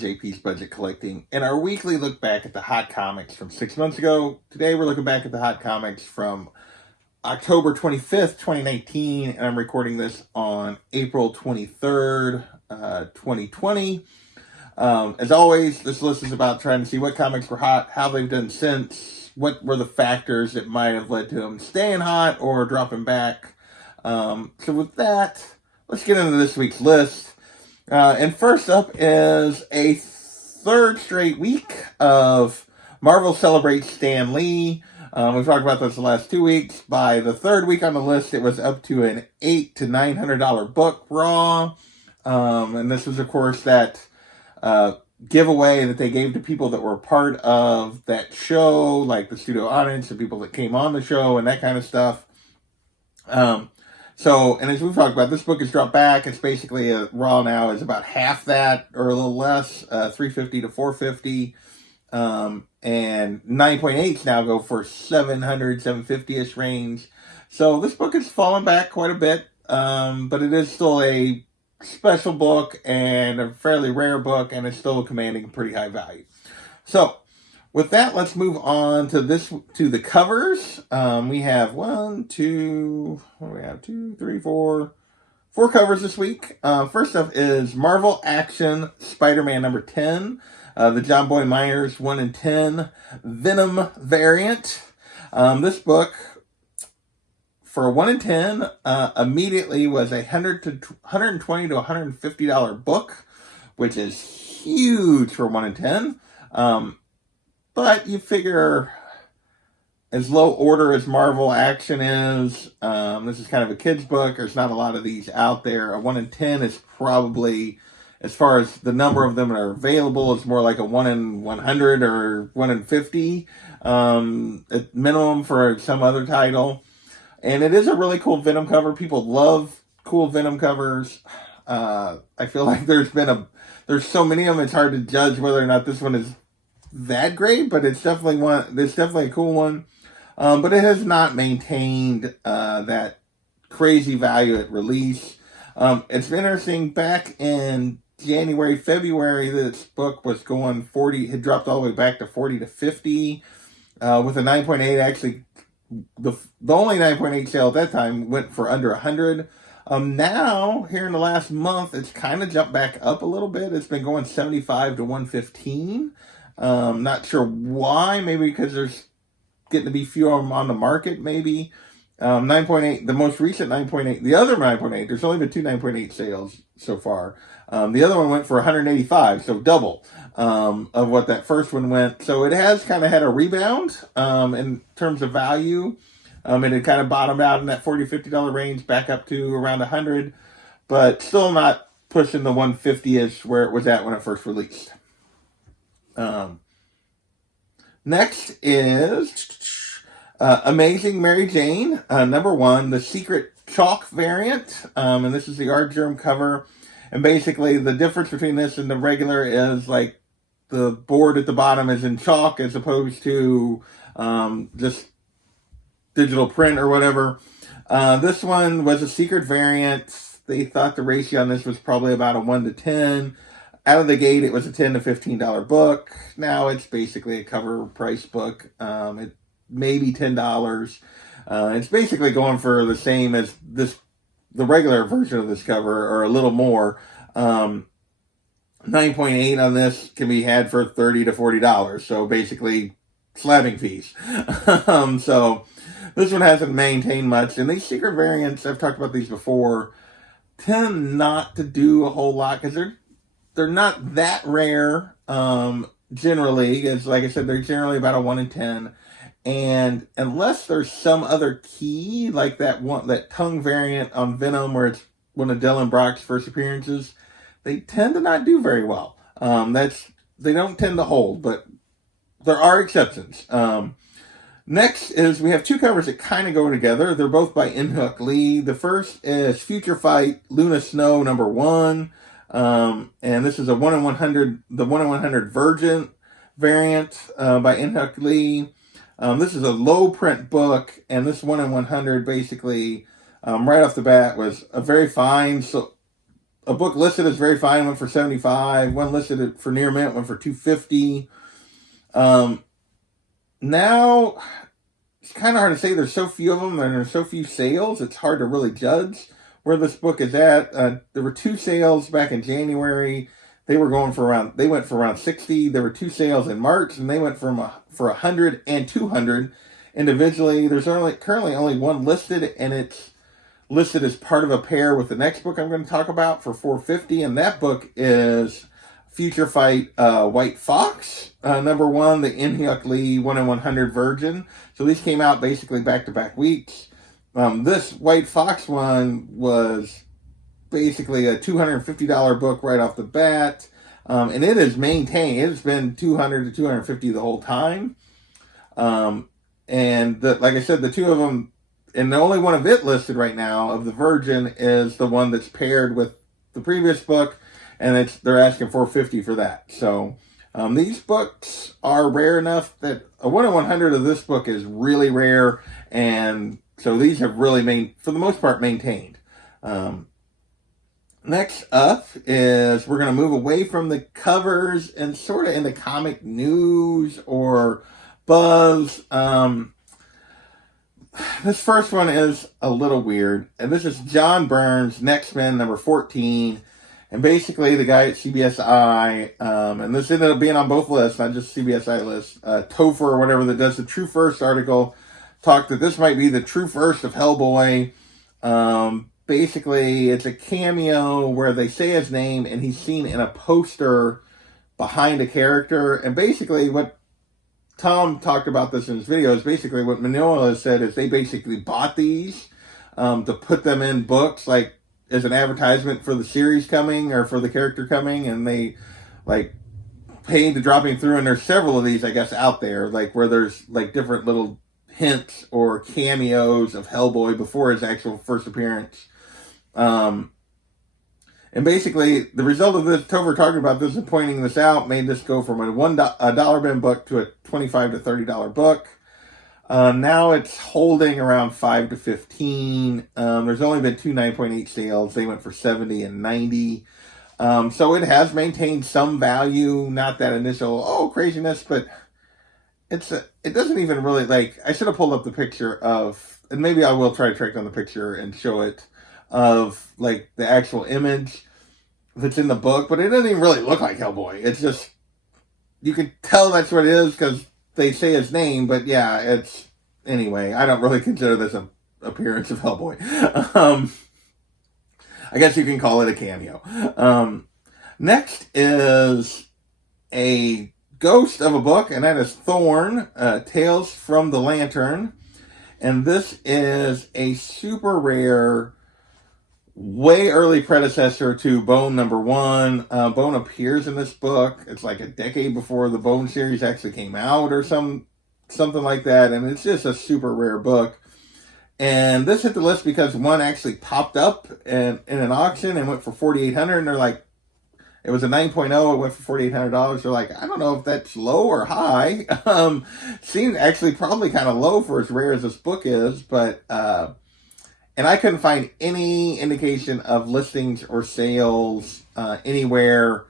JP's Budget Collecting and our weekly look back at the hot comics from 6 months ago. Today we're looking back at the hot comics from October 25th, 2019, and I'm recording this on April 23rd, 2020. As always, this list is about trying to see what comics were hot, how they've done since, what were the factors that might have led to them staying hot or dropping back. So with that, let's get into this week's list. And first up is a third straight week of Marvel Celebrates Stan Lee. We've talked about this the last 2 weeks. By the third week on the list, it was up to an $800 to $900 book raw. And this was, of course, that giveaway that they gave to people that were part of that show, like the studio audience, the people that came on the show, and that kind of stuff. And as we've talked about, this book has dropped back. It's basically raw now is about half that or a little less, $350 to $450. And 9.8s now go for $700, $750-ish range. So this book has fallen back quite a bit, but it is still a special book and a fairly rare book, and it's still commanding pretty high value. So with that, let's move on to the covers. We have four covers this week. First up is Marvel Action Spider-Man number 10, the John Boy Myers 1 in 10 Venom variant. This book, for 1 in 10, immediately was $120 to $150 book, which is huge for 1 in 10. But you figure, as low order as Marvel Action is, this is kind of a kid's book. There's not a lot of these out there. A 1 in 10 is probably, as far as the number of them that are available, it's more like a 1 in 100 or 1 in 50 at minimum for some other title. And it is a really cool Venom cover. People love cool Venom covers. I feel like there's so many of them, it's hard to judge whether or not this one is that great, but it's definitely a cool one. But it has not maintained that crazy value at release. It's been interesting. Back in January, February, this book was going 40, had dropped all the way back to 40 to 50, with a 9.8. Actually, the only 9.8 sale at that time went for under 100. Now, here in the last month, it's kind of jumped back up a little bit. It's been going 75 to 115. Not sure why. Maybe because there's getting to be fewer of them on the market, maybe. 9.8, the most recent 9.8, the other 9.8, there's only been 2 9.8 sales so far. The other one went for 185, so double of what that first one went. So it has kind of had a rebound in terms of value. And it kind of bottomed out in that $40, $50 range, back up to around 100, but still not pushing the 150-ish where it was at when it first released. Next is Amazing Mary Jane, number 1, the Secret Chalk variant. And this is the Art Germ cover. And basically the difference between this and the regular is like the board at the bottom is in chalk as opposed to just digital print or whatever. This one was a secret variant. They thought the ratio on this was probably about a 1 to 10. Out of the gate, it was a $10 to $15 book. Now it's basically a cover price book. It may be $10. It's basically going for the same as the regular version of this cover, or a little more. 9.8 on this can be had for $30 to $40. So basically, slabbing fees. So this one hasn't maintained much. And these secret variants, I've talked about these before, tend not to do a whole lot because they're not that rare, generally. It's like I said, they're generally about a 1 in 10. And unless there's some other key, like that tongue variant on Venom, where it's one of Dylan Brock's first appearances, they tend to not do very well. They don't tend to hold, but there are exceptions. Next is we have 2 covers that kind of go together. They're both by In-Hook Lee. The first is Future Fight Luna Snow number 1. And this is a 1 in 100, the 1 in 100 Virgin variant by In-Hook Lee. This is a low print book, and this 1 in 100 basically, right off the bat, was a very fine a book listed as very fine went for $75, one listed for near mint went for $250. Now it's kind of hard to say. There's so few of them and there's so few sales. It's hard to really judge where this book is at. There were 2 sales back in January. They went for around 60. There were 2 sales in March, and they went for 100 and 200 individually. There's currently only one listed, and it's listed as part of a pair with the next book I'm going to talk about for $450, and that book is Future Fight White Fox, number 1, the In-Hyuk Lee 1 in 100 Virgin. So these came out basically back-to-back weeks. This White Fox one was basically a $250 book right off the bat, and it is maintained. It's been $200 to $250 the whole time. And like I said, the 2 of them, and the only one of it listed right now of the Virgin is the one that's paired with the previous book, and they're asking $450 for that. So these books are rare enough that a 1 in 100 of this book is really rare, and so these have really for the most part, maintained. Next up is we're going to move away from the covers and sort of into comic news or buzz. This first one is a little weird, and this is John Byrne's Next Men number 14. And basically, the guy at CBSI, and this ended up being on both lists, not just CBSI lists, Topher or whatever that does the True First article, talked that this might be the True First of Hellboy. Basically, it's a cameo where they say his name, and he's seen in a poster behind a character. And basically, what Tom talked about this in his video is basically what Manoa has said is they basically bought these to put them in books, like, as an advertisement for the series coming or for the character coming, and they like paid to dropping through, and there's several of these I guess out there, like where there's like different little hints or cameos of Hellboy before his actual first appearance. And basically the result of this, Topher talking about this and pointing this out, made this go from a dollar bin book to a $25 to $30 book. Now it's holding around 5 to 15. There's only been 2 9.8 sales. They went for 70 and 90. So it has maintained some value, not that initial, craziness, but it doesn't even really, like, I should have pulled up the picture of, and maybe I will try to track down the picture and show it, of, like, the actual image that's in the book, but it doesn't even really look like Hellboy. It's just, you can tell that's what it is because they say his name, but yeah, anyway, I don't really consider this an appearance of Hellboy. I guess you can call it a cameo. Next is a ghost of a book, and that is Thorn, Tales from the Lantern. And this is a super rare, way early predecessor to Bone number 1. Bone appears in this book. It's like a decade before the Bone series actually came out or something like that. And it's just a super rare book. And this hit the list because one actually popped up in an auction and went for $4,800. And they're like, it was a 9.0. It went for $4,800. They're like, I don't know if that's low or high. Seemed actually probably kind of low for as rare as this book is, but, and I couldn't find any indication of listings or sales anywhere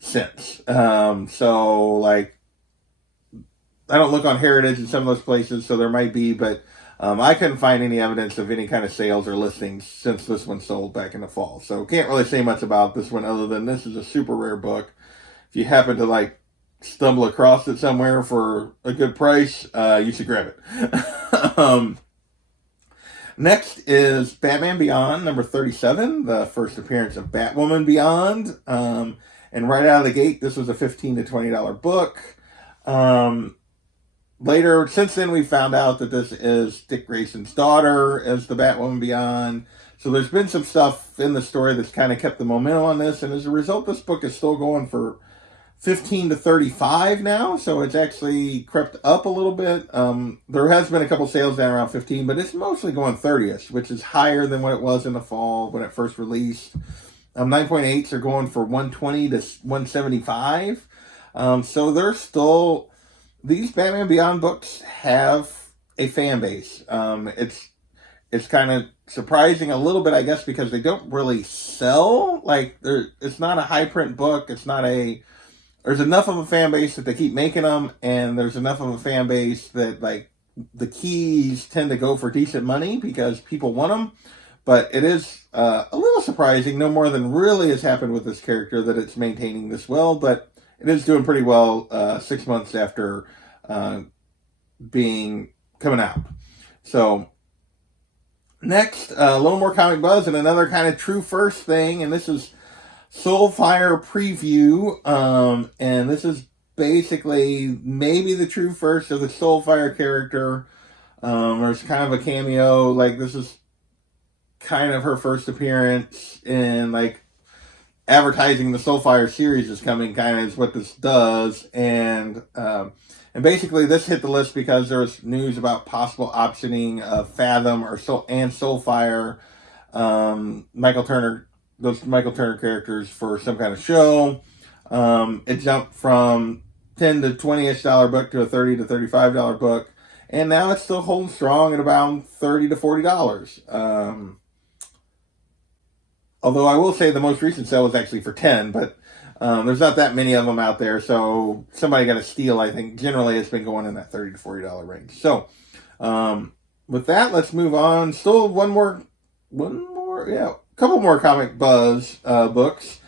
since. So, like, I don't look on Heritage in some of those places, so there might be, but I couldn't find any evidence of any kind of sales or listings since this one sold back in the fall. So, can't really say much about this one other than this is a super rare book. If you happen to, like, stumble across it somewhere for a good price, you should grab it. Next is Batman Beyond, number 37, the first appearance of Batwoman Beyond. And right out of the gate, this was a $15 to $20 book. Later, since then, we found out that this is Dick Grayson's daughter as the Batwoman Beyond. So there's been some stuff in the story that's kind of kept the momentum on this. And as a result, this book is still going for $15 to $35 now, so it's actually crept up a little bit. There has been a couple sales down around 15, but it's mostly going 30ish, which is higher than what it was in the fall when it first released. 9.8s are going for $120 to $175. So they're still, these Batman Beyond books have a fan base. it's kind of surprising a little bit, I guess, because they don't really sell. Like, it's not a high print book. It's not a. There's enough of a fan base that they keep making them, and there's enough of a fan base that, like, the keys tend to go for decent money because people want them. But it is a little surprising, no more than really has happened with this character, that it's maintaining this well. But it is doing pretty well 6 months after coming out. So next, a little more comic buzz and another kind of true first thing, and this is Soulfire preview, and this is basically maybe the true first of the Soulfire character. There's kind of a cameo, like this is kind of her first appearance in like advertising the Soulfire series is coming, kind of is what this does, and basically this hit the list because there was news about possible optioning of Fathom and Soulfire, those Michael Turner characters for some kind of show. It jumped from $10 to $20-ish book to a $30 to $35 book, and now it's still holding strong at about $30 to $40. Although I will say the most recent sale was actually for $10, but there's not that many of them out there, so somebody got a steal. I think generally it's been going in that $30 to $40 range. So with that, let's move on. Still couple more comic buzz books.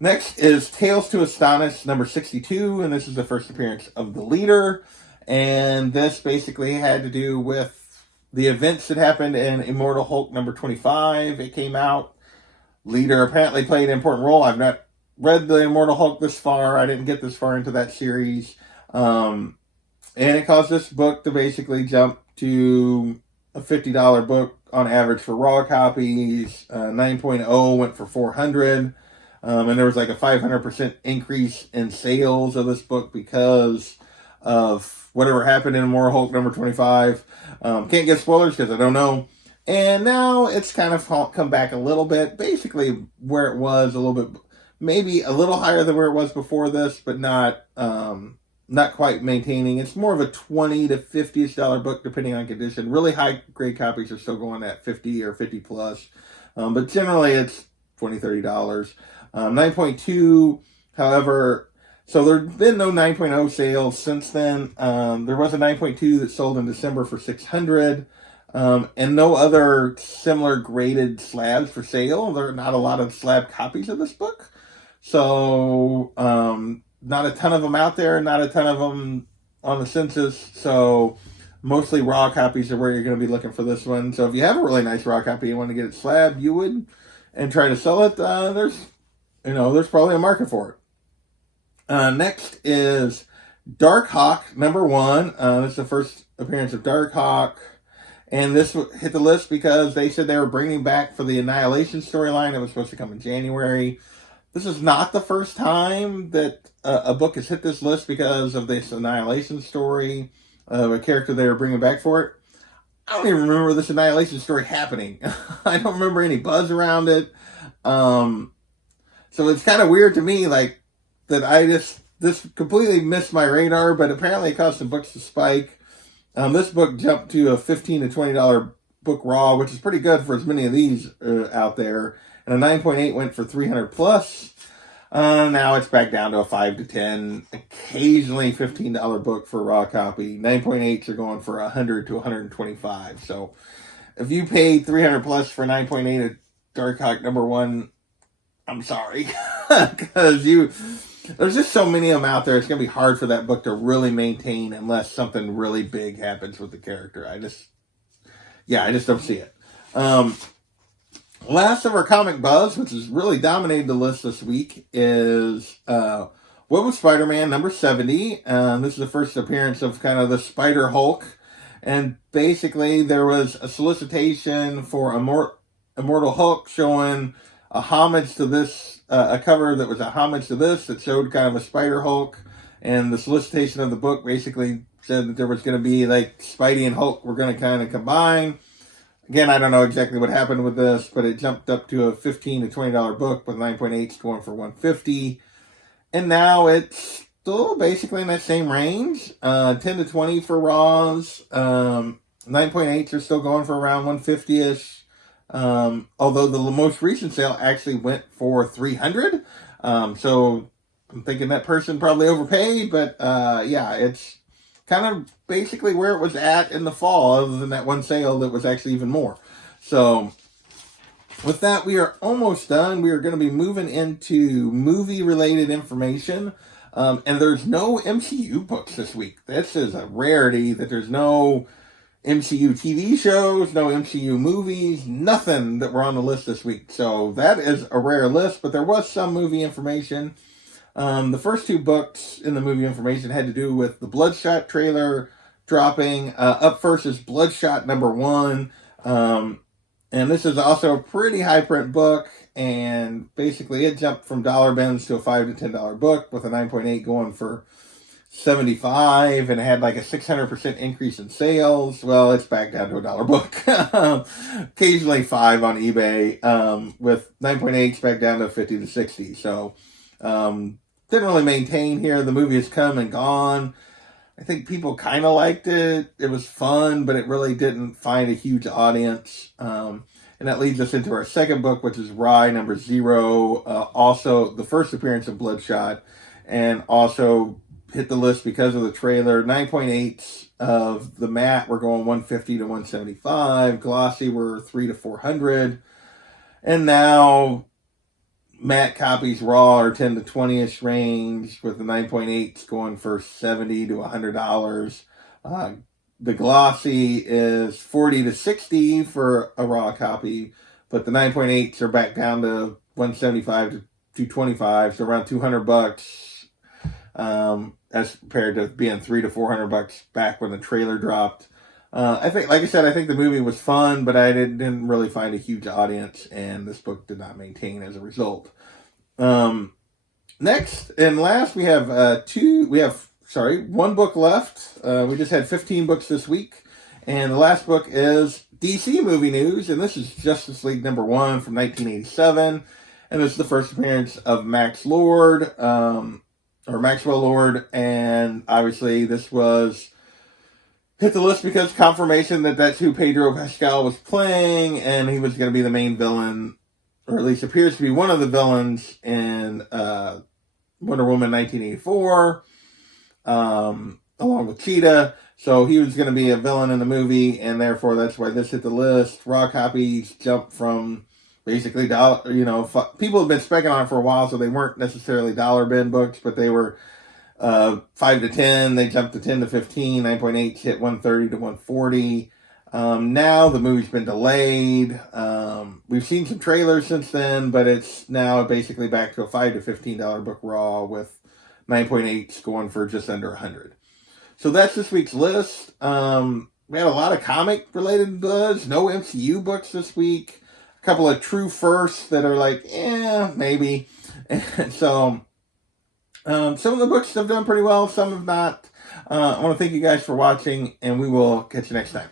Next is Tales to Astonish number 62, and this is the first appearance of the leader. And this basically had to do with the events that happened in Immortal Hulk number 25. It came out. Leader apparently played an important role. I've not read the Immortal Hulk this far. I didn't get this far into that series. And it caused this book to basically jump to a $50 book on average for raw copies. 9.0 went for $400. And there was like a 500% increase in sales of this book because of whatever happened in Immortal Hulk number 25. Can't get spoilers because I don't know. And now it's kind of come back a little bit, basically where it was a little bit, maybe a little higher than where it was before this, but not quite maintaining. It's more of a $20 to $50-ish book depending on condition. Really high grade copies are still going at $50 or $50 plus, but generally it's $20, $30. 9.2, however, so there's been no 9.0 sales since then. There was a 9.2 that sold in December for $600, and no other similar graded slabs for sale. There are not a lot of slab copies of this book, so not a ton of them out there, not a ton of them on the census, so mostly raw copies are where you're going to be looking for this one. So if you have a really nice raw copy and want to get it slab, you would, and try to sell it, there's probably a market for it. Next is Dark Hawk number 1. This is the first appearance of Dark Hawk, and this hit the list because they said they were bringing back for the Annihilation storyline. It was supposed to come in January. This is not the first time that a book has hit this list because of this Annihilation story of a character they were bringing back for it. I don't even remember this Annihilation story happening. I don't remember any buzz around it. So it's kind of weird to me, like, that this completely missed my radar, but apparently it caused some books to spike. This book jumped to a $15 to $20 book raw, which is pretty good for as many of these out there. And a 9.8 went for $300 plus. Now it's back down to a $5 to $10, occasionally $15 book for a raw copy. 9.8s are going for $100 to $125. So if you paid $300 plus for 9.8 at Dark Hawk number 1, I'm sorry, because there's just so many of them out there. It's going to be hard for that book to really maintain unless something really big happens with the character. I just don't see it. Last of our comic buzz, which has really dominated the list this week, is What Was Spider-Man number 70. This is the first appearance of kind of the Spider Hulk. And basically there was a solicitation for Immortal Hulk showing a homage to this, a cover that was a homage to this that showed kind of a Spider Hulk, and the solicitation of the book basically said that there was going to be like Spidey and Hulk were going to kind of combine. Again, I don't know exactly what happened with this, but it jumped up to a $15 to $20 book with 9.8s going for $150, and now it's still basically in that same range, 10 to 20 for raws. 9.8s are still going for around 150-ish. Although the most recent sale actually went for 300. So I'm thinking that person probably overpaid, but yeah, it's kind of basically where it was at in the fall, other than that one sale that was actually even more. So with that, we are almost done. We are going to be moving into movie-related information. And there's no MCU books this week. This is a rarity that there's no MCU TV shows, no MCU movies, nothing that were on the list this week. So that is a rare list, but there was some movie information. The first two books in the movie information had to do with the Bloodshot trailer dropping. Up first is Bloodshot #1. And this is also a pretty high print book. And basically it jumped from dollar bins to a $5 to $10 book with a 9.8 going for 75, and it had like a 600% increase in sales. Well, it's back down to a dollar book. Occasionally $5 on eBay, with 9.8 back down to 50 to 60. So, didn't really maintain here. The movie has come and gone. I think people kind of liked it. It was fun, but it really didn't find a huge audience. And that leads us into our second book, which is Rye #0. Also the first appearance of Bloodshot, and also hit the list because of the trailer. 9.8s of the matte were going 150 to 175. Glossy were 300 to 400. And now matte copies raw are 10 to 20-ish range, with the 9.8s going for $70 to $100. The glossy is 40 to 60 for a raw copy, but the 9.8s are back down to 175 to 225, so around $200. As compared to being $300 to $400 back when the trailer dropped. I think, like I said, I think the movie was fun, but I didn't really find a huge audience, and this book did not maintain as a result. Next and last, we have one book left. We just had 15 books this week, and the last book is DC movie news, and this is Justice League #1 from 1987, and this is the first appearance of Max Lord, or Maxwell Lord, and obviously this was hit the list because confirmation that that's who Pedro Pascal was playing, and he was going to be the main villain, or at least appears to be one of the villains in Wonder Woman 1984, along with Cheetah. So he was going to be a villain in the movie, and therefore that's why this hit the list. Raw copies jumped from basically people have been specking on it for a while, so they weren't necessarily dollar bin books, but they were 5 to 10. They jumped to 10 to 15. 9.8 hit 130 to 140. Now the movie's been delayed. We've seen some trailers since then, but it's now basically back to a $5 to $15 book raw, with 9.8 going for just under 100. So that's this week's list. We had a lot of comic related buzz. No MCU books this week. A couple of true firsts that are like, maybe. And so, some of the books have done pretty well, some have not. I want to thank you guys for watching, and we will catch you next time.